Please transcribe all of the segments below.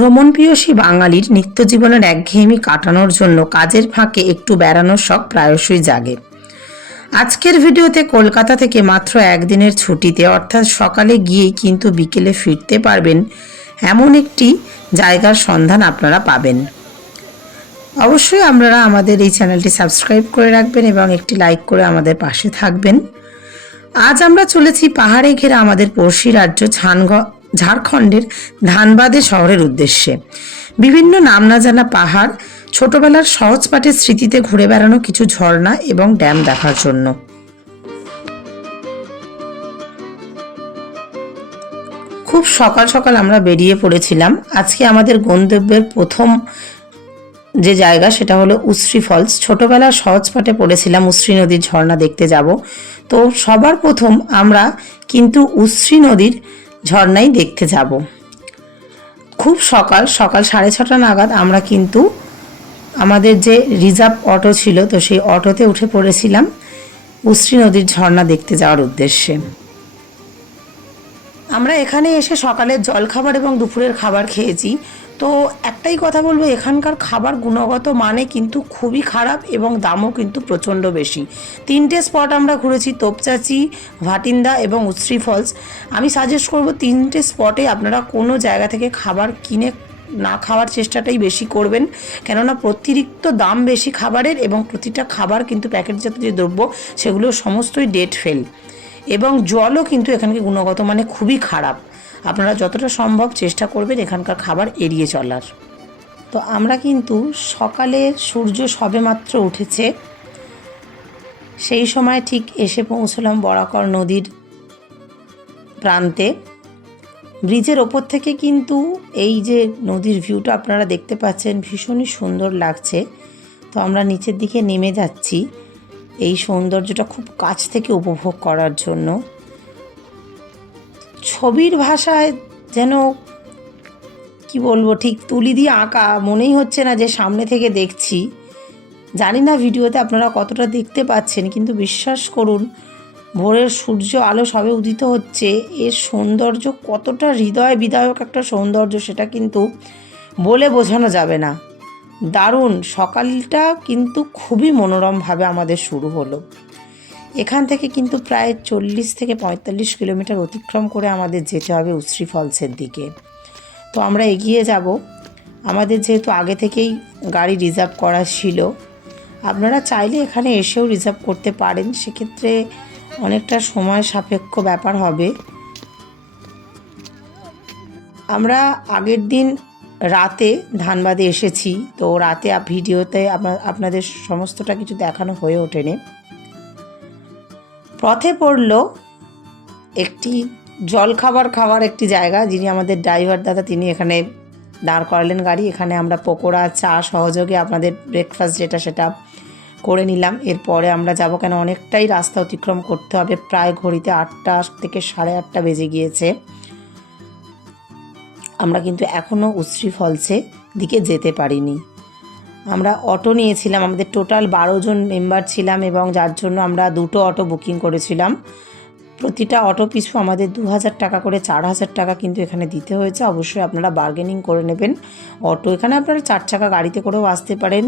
ভ্রমণপিয়সী বাঙালির নিত্যজীবনের একঘেয়েমি কাটানোর জন্য কাজের ফাঁকে একটু বেড়ানোর শখ প্রায়শই জাগে। আজকের ভিডিওতে কলকাতা থেকে মাত্র একদিনের ছুটিতে অর্থাৎ সকালে গিয়েই কিন্তু বিকেলে ফিরতে পারবেন এমন একটি জায়গার সন্ধান আপনারা পাবেন। অবশ্যই আপনারা আমাদের এই চ্যানেলটি সাবস্ক্রাইব করে রাখবেন এবং একটি লাইক করে আমাদের পাশে থাকবেন। আজ আমরা চলেছি পাহাড়ে ঘেরা আমাদের পড়শি রাজ্য ঝাড়খণ্ডের ধানবাদে শহরের উদ্দেশ্যে। বিভিন্ন নাম না জানা পাহাড়, ছোটবেলার সহজ পাঠের স্মৃতিতে ঘুরে বেড়ানো কিছু ঝর্ণা এবং ড্যাম দেখার জন্য। খুব সকাল সকাল আমরা বেরিয়ে পড়েছিলাম। আজকে আমাদের গন্তব্যের প্রথম যে জায়গা সেটা হলো উশ্রী ফলস। ছোটবেলার সহজ পাঠে পড়েছিলাম উশ্রী নদীর ঝর্ণা দেখতে যাব। তো সবার প্রথম আমরা কিন্তু উশ্রী নদীর ঝর্ণাই দেখতে যাব। খুব সকাল 6:30 নাগাদ আমরা কিন্তু আমাদের যে রিজার্ভ অটো ছিল তো সেই অটোতে উঠে পড়েছিলাম উশ্রী নদীর ঝর্ণা দেখতে যাওয়ার উদ্দেশ্যে। আমরা এখানে এসে সকালের জলখাবার এবং দুপুরের খাবার খেয়েছি। তো একটাই কথা বলবো, এখানকার খাবার গুণগত মানে কিন্তু খুবই খারাপ এবং দামও কিন্তু প্রচণ্ড বেশি। 3টে স্পট আমরা ঘুরেছি, তোপচাচি, ভাটিন্দা এবং উশ্রী ফলস। আমি সাজেস্ট করব 3টে স্পটে আপনারা কোনো জায়গা থেকে খাবার কিনে না খাওয়ার চেষ্টাটাই বেশি করবেন, কেননা অতিরিক্ত দাম বেশি খাবারের এবং প্রতিটা খাবার কিন্তু প্যাকেটজাত যে দ্রব্য সেগুলো সমস্তই ডেট ফেল, এবং জলও কিন্তু এখানকার গুণগত মানে খুবই খারাপ। আপনারা যতটা সম্ভব চেষ্টা করবেন এখানকার খাবার এড়িয়ে চলার। তো আমরা কিন্তু সকালে সূর্য সবেমাত্র উঠেছে সেই সময় ঠিক এসে পৌঁছলাম বরাকর নদীর প্রান্তে। ব্রিজের ওপর থেকে কিন্তু এই যে নদীর ভিউটা আপনারা দেখতে পাচ্ছেন ভীষণই সুন্দর লাগছে। তো আমরা নিচের দিকে নেমে যাচ্ছি এই সৌন্দর্যটা খুব কাছ থেকে উপভোগ করার জন্য। ছবির ভাষায় যেন কি বলবো, ঠিক তুলি দিয়ে আঁকা, মনেই হচ্ছে না যে সামনে থেকে দেখছি। জানি না ভিডিওতে আপনারা কতটা দেখতে পাচ্ছেন, কিন্তু বিশ্বাস করুন ভোরের সূর্য আলো সবে উদিত হচ্ছে, এর সৌন্দর্য কতটা হৃদয় বিদায়ক একটা সৌন্দর্য সেটা কিন্তু বলে বোঝানো যাবে না। দারুণ, সকালটা কিন্তু খুবই মনোরমভাবে আমাদের শুরু হলো। এখান থেকে কিন্তু প্রায় 40 থেকে 45 কিলোমিটার অতিক্রম করে আমাদের যেতে হবে উশ্রী ফলসের দিকে। তো আমরা এগিয়ে যাব। আমাদের যেহেতু আগে থেকেই গাড়ি রিজার্ভ করা ছিল, আপনারা চাইলে এখানে এসেও রিজার্ভ করতে পারেন, সেক্ষেত্রে অনেকটা সময় সাপেক্ষ ব্যাপার হবে। আমরা আগের দিন রাতে ধানবাদে এসেছি, তো রাতে ভিডিওতে আপনাদের সমস্তটা কিছু দেখানো হয়ে ওঠেনি। পথে পড়ল একটি জলখাবার খাওয়ার একটি জায়গা, যিনি আমাদের ড্রাইভার দাদা তিনি এখানে দাঁড় করালেন গাড়ি। এখানে আমরা পকোড়া, চা সহযোগে আপনাদের ব্রেকফাস্ট যেটা সেটা করে নিলাম। এরপরে আমরা যাব, কেন অনেকটাই রাস্তা অতিক্রম করতে হবে, প্রায় ঘড়িতে 8টা থেকে 8:30 বেজে গিয়েছে। আমরা কিন্তু এখনও উশ্রী ফলসে দিকে যেতে পারিনি। আমরা অটো নিয়েছিলাম, আমাদের টোটাল 12 জন মেম্বার ছিলাম এবং যার জন্য আমরা 2টো অটো বুকিং করেছিলাম। প্রতিটা অটো পিছু আমাদের 2000 টাকা করে 4000 টাকা কিন্তু এখানে দিতে হয়েছে। অবশ্যই আপনারা বার্গেনিং করে নেবেন। অটো এখানে আপনারা 4 চাকা গাড়িতে করেও আসতে পারেন,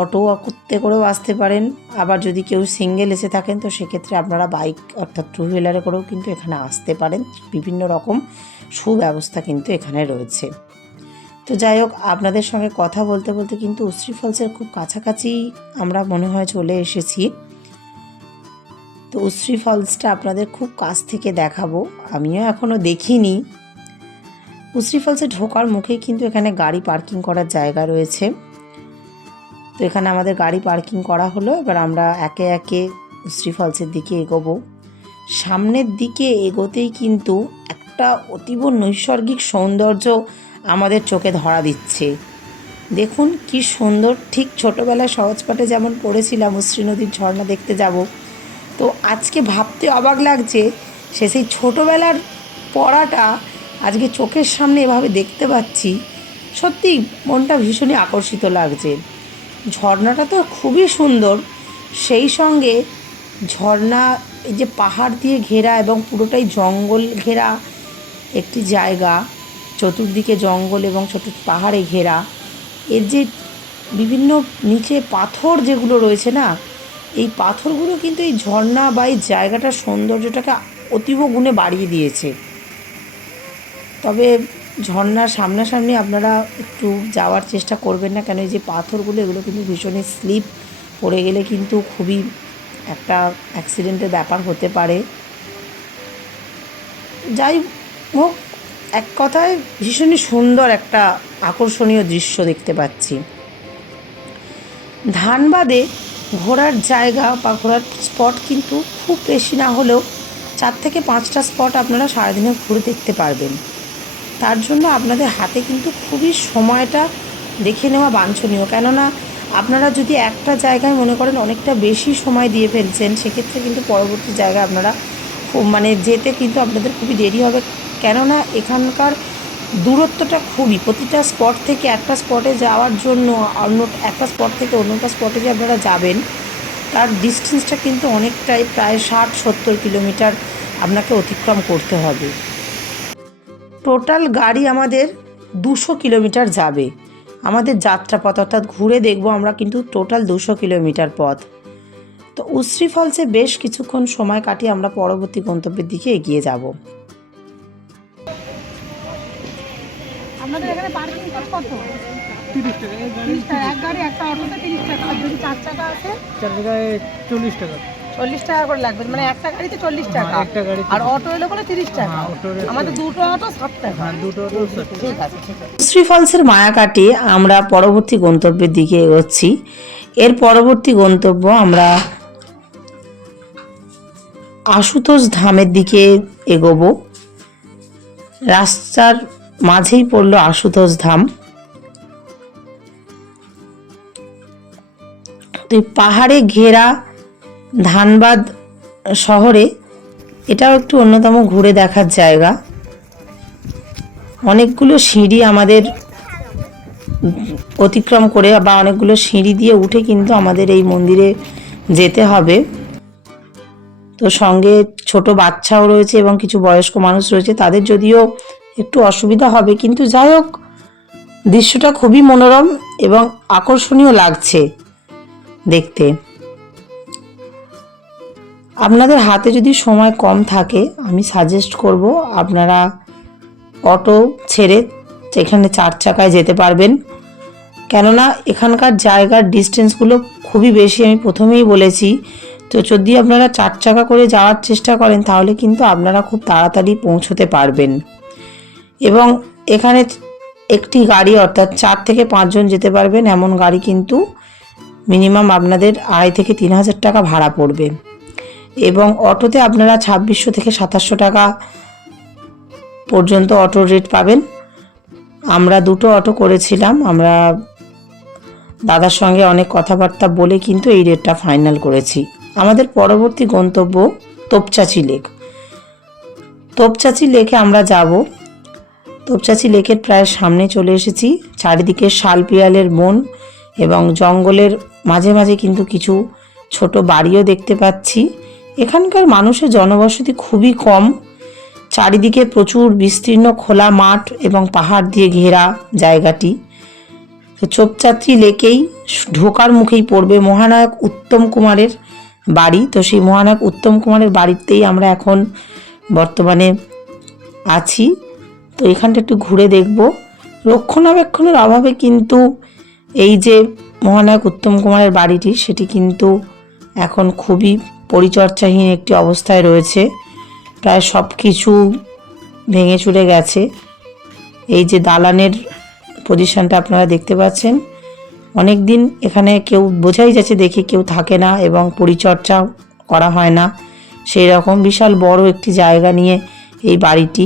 অটো করতে করেও আসতে পারেন, আবার যদি কেউ সিঙ্গেল এসে থাকেন তো সেক্ষেত্রে আপনারা বাইক অর্থাৎ 2 হুইলারে করেও কিন্তু এখানে আসতে পারেন। বিভিন্ন রকম সুব্যবস্থা কিন্তু এখানে রয়েছে। তো যাই হোক, আপনাদের সঙ্গে কথা বলতে বলতে কিন্তু উশ্রী ফলসের খুব কাছাকাছি আমরা মনে হয় চলে এসেছি। তো উশ্রী ফলসটা আপনাদের খুব কাছ থেকে দেখাবো, আমিও এখনও দেখিনি। উশ্রী ফলসে ঢোকার মুখেই কিন্তু এখানে গাড়ি পার্কিং করার জায়গা রয়েছে। তো এখানে আমাদের গাড়ি পার্কিং করা হলো। এবার আমরা একে একে উশ্রী ফলসের দিকে এগোবো। সামনের দিকে এগোতেই কিন্তু একটা অতীব নৈসর্গিক সৌন্দর্য আমাদের চোখে ধরা দিচ্ছে। দেখুন কি সুন্দর, ঠিক ছোটোবেলায় সহজপাঠে যেমন পড়েছিলাম উশ্রী নদীর ঝর্ণা দেখতে যাব, তো আজকে ভাবতে অবাক লাগছে সে সেই ছোটোবেলার পড়াটা আজকে চোখের সামনে এভাবে দেখতে পাচ্ছি। সত্যি মনটা ভীষণই আকর্ষিত লাগছে। ঝর্ণাটা তো খুবই সুন্দর, সেই সঙ্গে ঝর্ণা এই যে পাহাড় দিয়ে ঘেরা এবং পুরোটাই জঙ্গল ঘেরা একটি জায়গা, চতুর্দিকে জঙ্গল এবং ছোট পাহাড়ে ঘেরা। এর যে বিভিন্ন নিচে পাথর যেগুলো রয়েছে না, এই পাথরগুলো কিন্তু এই ঝর্ণা বা এই জায়গাটার সৌন্দর্যটাকে অতীব গুণে বাড়িয়ে দিয়েছে। তবে ঝর্ণার সামনাসামনি আপনারা একটু যাওয়ার চেষ্টা করবেন না, কেন এই যে পাথরগুলো এগুলো কিন্তু ভীষণই স্লিপ, পড়ে গেলে কিন্তু খুবই একটা অ্যাক্সিডেন্টের ব্যাপার হতে পারে। যাই হোক, এক কথায় ভীষণই সুন্দর একটা আকর্ষণীয় দৃশ্য দেখতে পাচ্ছি। ধানবাদে ঘোরার জায়গা বা ঘোরার স্পট কিন্তু খুব বেশি না হলেও 4 থেকে 5টা স্পট আপনারা সারাদিনে ঘুরে দেখতে পারবেন। তার জন্য আপনাদের হাতে কিন্তু খুবই সময়টা দেখে নেওয়া বাঞ্ছনীয়, কেননা আপনারা যদি একটা জায়গায় মনে করেন অনেকটা বেশি সময় দিয়ে ফেলছেন, সেক্ষেত্রে কিন্তু পরবর্তী জায়গায় আপনারা মানে যেতে কিন্তু আপনাদের খুবই দেরি হবে, কেননা এখানকার দূরত্বটা খুবই, প্রতিটা স্পট থেকে একটা স্পটে যাওয়ার জন্য অন্য একটা স্পট থেকে অন্য একটা স্পটে যে আপনারা যাবেন তার ডিস্টেন্সটা কিন্তু অনেকটাই, প্রায় 60-70 কিলোমিটার আপনাকে অতিক্রম করতে হবে। টোটাল গাড়ি আমাদের 200 কিলোমিটার যাবে। আমাদের যাত্রাপথ অর্থাৎ ঘুরে দেখব আমরা কিন্তু টোটাল 200 কিলোমিটার পথ। তো উশ্রী ফলসে বেশ কিছুক্ষণ সময় কাটিয়ে আমরা পরবর্তী গন্তব্যের দিকে এগিয়ে যাব। আপনাদের এখানে পার্কিং কত? 30 টাকা। এক গাড়ি একটা অটোতে 30 টাকা, আর যদি 4 চাকা আছে 4 চাকায় 40 টাকা। 40 টাকা করে লাগবে, মানে একটা গাড়িতে 40 টাকা, একটা গাড়ি আর অটো এলে বলে 30 টাকা। আমাদের দুটো অটো 60 টাকা। হ্যাঁ, দুটো অটো 60 টাকা। ঠিক আছে, ঠিক আছে। উশ্রী ফলসের মায়া কাটিয়ে আমরা পরবর্তী গন্তব্যের দিকে এগোচ্ছি। এর পরবর্তী গন্তব্য আমরা আশুতোষ ধামের দিকে এগোবো। রাস্তার মাঝেই পড়লো আশুতোষ ধাম। তো পাহাড়ে ঘেরা ধানবাদ শহরে এটাও একটু অন্যতম ঘুরে দেখার জায়গা। অনেকগুলো সিঁড়ি আমাদের অতিক্রম করে বা অনেকগুলো সিঁড়ি দিয়ে উঠে কিন্তু আমাদের এই মন্দিরে যেতে হবে। তো সঙ্গে ছোট বাচ্চাও রয়েছে এবং কিছু বয়স্ক মানুষ রয়েছে, তাদের যদিও একটু অসুবিধা হবে, কিন্তু যাই হোক দৃশ্যটা খুবই মনোরম এবং আকর্ষণীয় লাগছে দেখতে। আপনাদের হাতে যদি সময় কম থাকে আমি সাজেস্ট করব আপনারা অটো ছেড়ে এখানে 4 চাকায় যেতে পারবেন, কেননা এখানকার জায়গার ডিস্টেন্সগুলো খুবই বেশি, আমি প্রথমেই বলেছি। তো যদি আপনারা 4 চাকা করে যাওয়ার চেষ্টা করেন তাহলে কিন্তু আপনারা খুব তাড়াতাড়ি পৌঁছতে পারবেন। এবং এখানে একটি গাড়ি অর্থাৎ 4 থেকে 5 জন যেতে পারবেন এমন গাড়ি কিন্তু মিনিমাম আপনাদের 2,500 থেকে 3,000 টাকা ভাড়া পড়বে। এবং অটোতে আপনারা 2600 থেকে 2700 টাকা পর্যন্ত অটোর রেট পাবেন। আমরা দুটো অটো করেছিলাম, আমরা দাদার সঙ্গে অনেক কথাবার্তা বলে কিন্তু এই রেটটা ফাইনাল করেছি। আমাদের পরবর্তী গন্তব্য তোপচাচি লেক। তোপচাচি লেকে আমরা যাব। তোপচাচি লেকের প্রায় সামনে চলে এসেছি। চারিদিকে শাল পিয়ালের বন এবং জঙ্গলের মাঝে মাঝে কিন্তু কিছু ছোট বাড়িও দেখতে পাচ্ছি। এখানকার মানুষের জনবসতি খুবই কম। চারিদিকে প্রচুর বিস্তীর্ণ খোলা মাঠ এবং পাহাড় দিয়ে ঘেরা জায়গাটি। তো তোপচাচি লেকেই ঢোকার মুখেই পড়বে মহানায়ক উত্তম কুমারের বাড়ি। তো সেই মহানায়ক উত্তম কুমারের বাড়িতেই আমরা এখন বর্তমানে আছি। তো এখানটা একটু ঘুরে দেখব। রক্ষণাবেক্ষণের অভাবে কিন্তু এই যে মহানায়ক উত্তম কুমারের বাড়িটি সেটি কিন্তু এখন খুবই পরিচর্যাহীন একটি অবস্থায় রয়েছে। প্রায় সব কিছু ভেঙে চুরে গেছে। এই যে দালানের পজিশনটা আপনারা দেখতে পাচ্ছেন, অনেক দিন এখানে কেউ, বোঝাই যাচ্ছে দেখে কেউ থাকে না এবং পরিচর্যা করা হয় না। সেই রকম বিশাল বড় একটি জায়গা নিয়ে এই বাড়িটি।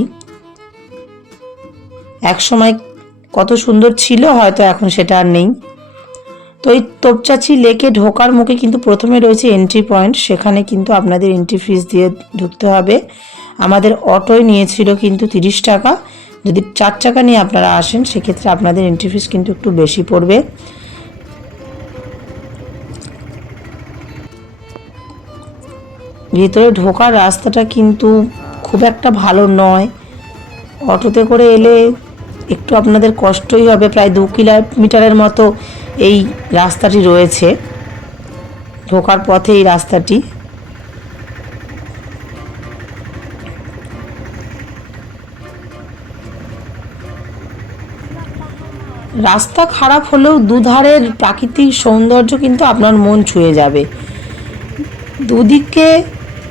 একসময় কত সুন্দর ছিল, হয়তো এখন সেটা আর নেই। তো এই তোপচাচি লেকে ঢোকার মুখে কিন্তু প্রথমে রয়েছে এন্ট্রি পয়েন্ট, সেখানে কিন্তু আপনাদের এন্ট্রি ফিস দিয়ে ঢুকতে হবে। আমাদের অটোয় নিয়েছিল কিন্তু 30 টাকা। যদি 4 চাকা নিয়ে আপনারা আসেন সেক্ষেত্রে আপনাদের এন্ট্রি ফিস কিন্তু একটু বেশি পড়বে। ভিতরে ঢোকার রাস্তাটা কিন্তু খুব একটা ভালো নয়। অটোতে করে এলে একটু আপনাদের কষ্টই হবে, প্রায় 2 কিলোমিটারের মতো এই রাস্তাটি রয়েছে, ঢোকার পথে এই রাস্তাটি। রাস্তা খারাপ হলেও দুধারের প্রাকৃতিক সৌন্দর্য কিন্তু আপনার মন ছুঁয়ে যাবে। দুদিকে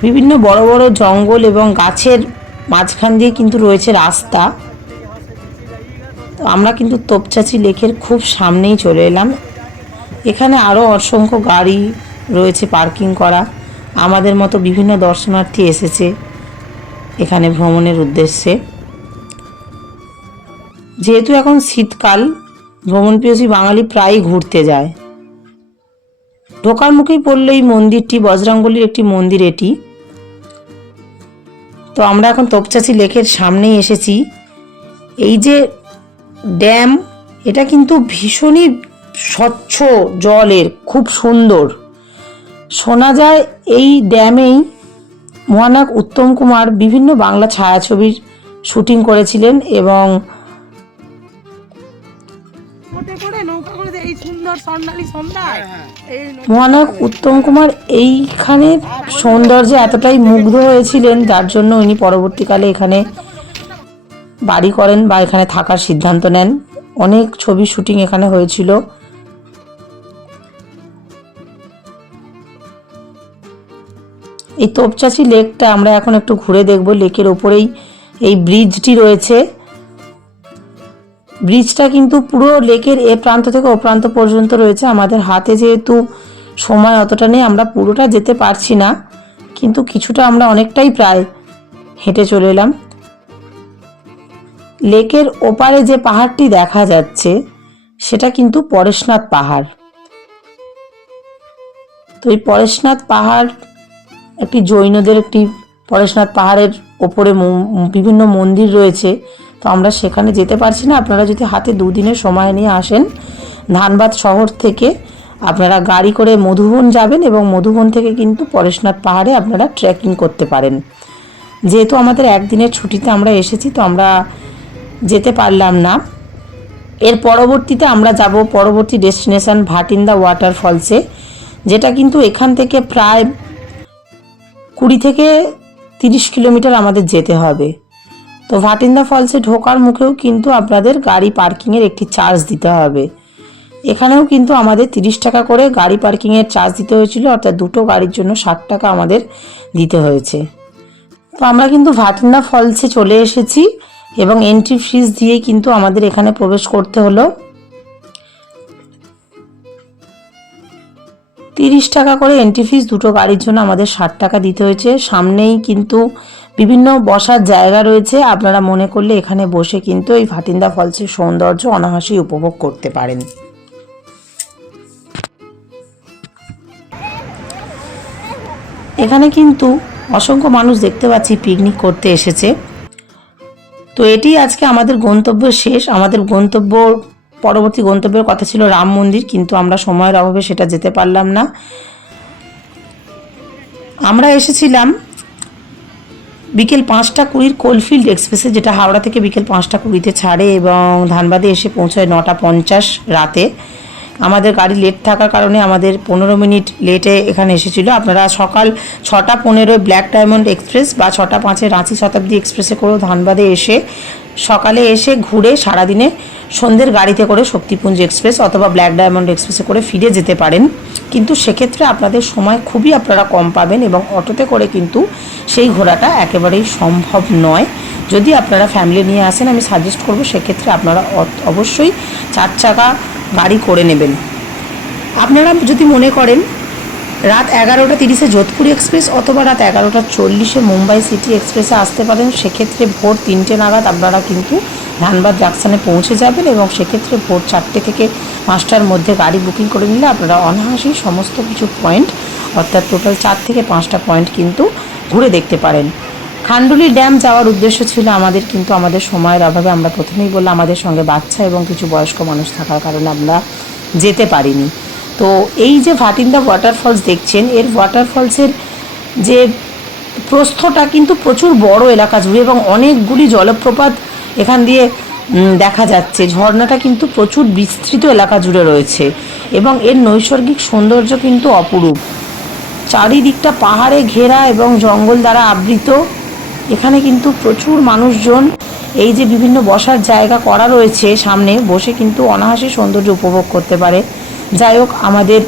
বিভিন্ন বড় বড় জঙ্গল এবং গাছের মাঝখান দিয়ে কিন্তু রয়েছে রাস্তা। তো আমরা কিন্তু তোপচাঁচি লেকের খুব সামনেই চলে এলাম। এখানে আরও অসংখ্য গাড়ি রয়েছে পার্কিং করা। আমাদের মতো বিভিন্ন দর্শনার্থী এসেছে এখানে ভ্রমণের উদ্দেশ্যে। যেহেতু এখন শীতকাল, ভ্রমণপ্রিয়সী বাঙালি প্রায়ই ঘুরতে যায়। ঢোকার মুখেই পড়লো এই মন্দিরটি, বজরংবলীর একটি মন্দির এটি। তো আমরা এখন তোপচাঁচি লেকের সামনেই এসেছি। এই যে ড্যাম, এটা কিন্তু ভীষণই স্বচ্ছ জলের, খুব সুন্দর। শোনা যায় এই ড্যামেই মহানায়ক উত্তম কুমার বিভিন্ন বাংলা ছায়াছবির শুটিং করেছিলেন এবং মহানায়ক উত্তম কুমার এইখানের সৌন্দর্যে এতটাই মুগ্ধ হয়েছিলেন, যার জন্য উনি পরবর্তীকালে এখানে বাড়ি করেন বা এখানে থাকার সিদ্ধান্ত নেন। অনেক ছবি শুটিং এখানে হয়েছিল। এই তোপচাঁচি লেকটা আমরা এখন একটু ঘুরে দেখব। লেকের ওপরেই এই ব্রিজটি রয়েছে। ব্রিজটা কিন্তু পুরো লেকের এ প্রান্ত থেকে ও প্রান্ত পর্যন্ত রয়েছে। আমাদের হাতে যেহেতু সময় অতটা নেই, আমরা পুরোটা যেতে পারছি না, কিন্তু কিছুটা আমরা অনেকটাই প্রায় হেঁটে চলে এলাম। লেকের ওপারে যে পাহাড়টি দেখা যাচ্ছে সেটা কিন্তু পরেশনাথ পাহাড়। তো এই পরেশনাথ পাহাড় একটি জৈনদের একটি, পরেশনাথ পাহাড়ের ওপরে বিভিন্ন মন্দির রয়েছে। তো আমরা সেখানে যেতে পারছি না। আপনারা যদি হাতে 2 দিনের সময় নিয়ে আসেন, ধানবাদ শহর থেকে আপনারা গাড়ি করে মধুবন যাবেন এবং মধুবন থেকে কিন্তু পরেশনাথ পাহাড়ে আপনারা ট্রেকিং করতে পারেন। যেহেতু আমাদের একদিনের ছুটিতে আমরা এসেছি, তো আমরা যেতে পারলাম না। এর পরবর্তীতে আমরা যাব পরবর্তী ডেস্টিনেশন ভাটিন্দা ওয়াটারফলসে, যেটা কিন্তু এখান থেকে প্রায় 20 থেকে 30 কিলোমিটার আমাদের যেতে হবে। তো ভাটিন্দা ফলসে ঢোকার মুখেও কিন্তু আপনাদের গাড়ি পার্কিংয়ের একটি চার্জ দিতে হবে। এখানেও কিন্তু আমাদের 30 টাকা করে গাড়ি পার্কিংয়ের চার্জ দিতে হয়েছিল, অর্থাৎ 2টো গাড়ির জন্য 60 টাকা আমাদের দিতে হয়েছে। তো আমরা কিন্তু ভাটিন্দা ফলসে চলে এসেছি এবং এন্ট্রি ফিস দিয়ে কিন্তু আমাদের এখানে প্রবেশ করতে হলো। 30 টাকা করে এন্ট্রি ফিস, 2টো গাড়ির জন্য আমাদের 60 টাকা দিতে হয়েছে। সামনেই কিন্তু বিভিন্ন বসার জায়গা রয়েছে। আপনারা মনে করলে এখানে বসে কিন্তু এই ভাটিন্দা ফলসের সৌন্দর্য অনায়াসেই উপভোগ করতে পারেন। এখানে কিন্তু অসংখ্য মানুষ দেখতে পাচ্ছি পিকনিক করতে এসেছে। তো এটি আজকে আমাদের গন্তব্য শেষ। আমাদের পরবর্তী গন্তব্যের কথা ছিল রাম মন্দির, কিন্তু আমরা সময়ের অভাবে সেটা যেতে পারলাম না। আমরা এসেছিলাম বিকেল 5টা 20 কোলফিল্ড এক্সপ্রেসে, যেটা হাওড়া থেকে বিকেল 5টা 20-তে ছাড়ে এবং ধানবাদে এসে পৌঁছায় 9টা 50 রাতে। আমাদের গাড়ি লেট থাকার কারণে আমাদের 15 মিনিট লেটে এখানে এসেছিল। আপনারা সকাল 6টা 15 ব্ল্যাক ডায়মন্ড এক্সপ্রেস বা 6টা 5 রাঁচি শতাব্দী এক্সপ্রেসে করেও ধানবাদে এসে সকালে এসে ঘুরে সারাদিনে সন্ধ্যের গাড়িতে করে শক্তিপুঞ্জ এক্সপ্রেস অথবা ব্ল্যাক ডায়মন্ড এক্সপ্রেসে করে ফিরে যেতে পারেন। কিন্তু সেক্ষেত্রে আপনাদের সময় খুবই আপনারা কম পাবেন এবং অটোতে করে কিন্তু সেই ঘোরাটা একেবারেই সম্ভব নয়। যদি আপনারা ফ্যামিলি নিয়ে আসেন, আমি সাজেস্ট করব সেক্ষেত্রে আপনারা অবশ্যই 4 চাকা গাড়ি করে নেবেন। আপনারা যদি মনে করেন রাত 11টা 30-এ যোধপুর এক্সপ্রেস অথবা রাত 11টা 40-এ মুম্বাই সিটি এক্সপ্রেসে আসতে পারেন, সেক্ষেত্রে ভোর 3টে নাগাদ আপনারা কিন্তু ধানবাদ জাংশনে পৌঁছে যাবেন এবং সেক্ষেত্রে ভোর 4টে থেকে 5টার মধ্যে গাড়ি বুকিং করে নিলে আপনারা অনায়াসেই সমস্ত কিছু পয়েন্ট, অর্থাৎ টোটাল 4 থেকে 5টা পয়েন্ট কিন্তু ঘুরে দেখতে পারেন। খান্ডুলি ড্যাম যাওয়ার উদ্দেশ্য ছিল আমাদের, কিন্তু আমাদের সময়ের অভাবে আমরা প্রথমেই বললাম আমাদের সঙ্গে বাচ্চা এবং কিছু বয়স্ক মানুষ থাকার কারণে আমরা যেতে পারিনি। তো এই যে ভাটিন্দা ওয়াটারফলস দেখছেন, এর ওয়াটারফলসের যে প্রস্থটা কিন্তু প্রচুর বড় এলাকা জুড়ে এবং অনেকগুলি জলপ্রপাত এখান দিয়ে দেখা যাচ্ছে। ঝর্ণাটা কিন্তু প্রচুর বিস্তৃত এলাকা জুড়ে রয়েছে এবং এর নৈসর্গিক সৌন্দর্য কিন্তু অপরূপ। চারিদিকটা পাহাড়ে ঘেরা এবং জঙ্গল দ্বারা আবৃত। এখানে কিন্তু প্রচুর মানুষজন, এই যে বিভিন্ন বসার জায়গা করা রয়েছে সামনে, বসে কিন্তু অনায়াসে সৌন্দর্য উপভোগ করতে পারে। যাই হোক, আমাদের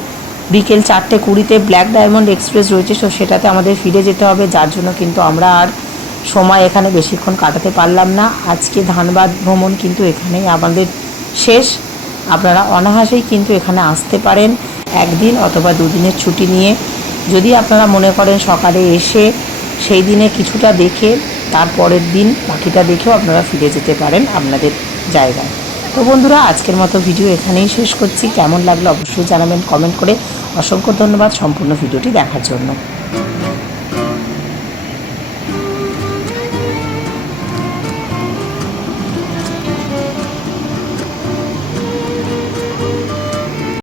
বিকেল 4:20 ব্ল্যাক ডায়মন্ড এক্সপ্রেস রয়েছে, তো সেটাতে আমাদের ফিরে যেতে হবে, যার জন্য কিন্তু আমরা আর সময় এখানে বেশিক্ষণ কাটাতে পারলাম না। আজকে ধানবাদ ভ্রমণ কিন্তু এখানেই আমাদের শেষ। আপনারা অনায়াসেই কিন্তু এখানে আসতে পারেন একদিন অথবা দুদিনের ছুটি নিয়ে। যদি আপনারা মনে করেন সকালে এসে সেই দিনে কিছুটা দেখে তারপরের দিন বাকিটা দেখেও আপনারা ফিরে যেতে পারেন আপনাদের জায়গায়। তো বন্ধুরা, আজকের মতো ভিডিও এখানেই শেষ করছি। কেমন লাগলো অবশ্যই জানাবেন কমেন্ট করে। অসংখ্য ধন্যবাদ সম্পূর্ণ ভিডিওটি দেখার জন্য।